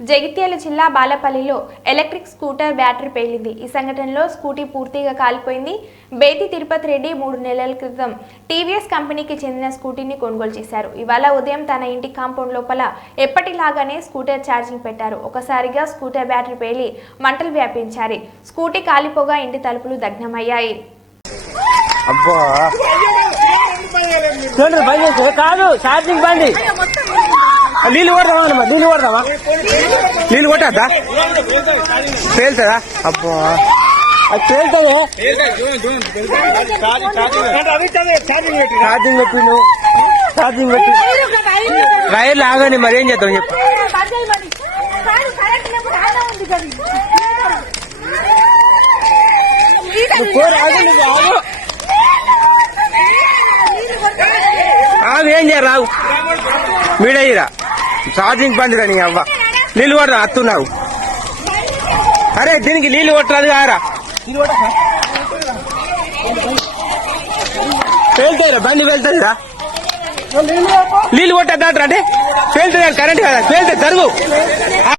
జగిత్యాల జిల్లా బాలపల్లిలో electric scooter battery పేలింది ఈ సంఘటనలో స్కూటీ పూర్తిగా కాలిపోయింది బేతి తిరుపతి రెడ్డి మూడు నెలల క్రితం టీవీఎస్ కంపెనీకి చెందిన స్కూటీని కొనుగోలు చేశారు ఇవాళ ఉదయం తన ఇంటి కాంపౌండ్ లోపల ఎప్పటిలాగానే స్కూటర్ ఛార్జింగ్ పెట్టారు ఒకసారిగా స్కూటర్ బ్యాటరీ పేలి మంటలు వ్యాపించాయి స్కూటీ కాలిపోగా ఇంటి తలుపులు దగ్నమయ్యాయి కాదు ఛార్జింగ్ బండి నీళ్ళు కొడదామా నీళ్ళు కొడదామా? నీళ్ళు కొట్టద్దా? పేలుతుందా అబ్బా. అది పేలుతుంది ఛార్జింగ్ పెట్టిను ఛార్జింగ్ పెట్టి రైలు ఆగని మరి ఏం చేద్దాం చెప్పు. ఆగు ఏం చేయరు రావు మీడయ్యరా ఛార్జింగ్ బంద్ కానీ అవ్వ. నీళ్ళు కొట్టరా అత్తున్నావు. అరే దీనికి నీళ్ళు కొట్టరాదు కారా పేలుతాయిరా బండి వెళ్తుందిరా నీళ్ళు కొట్టద్దా అంటే? పేలుతుంది కరెంట్ కదా. పేలుతుంది జరుగు.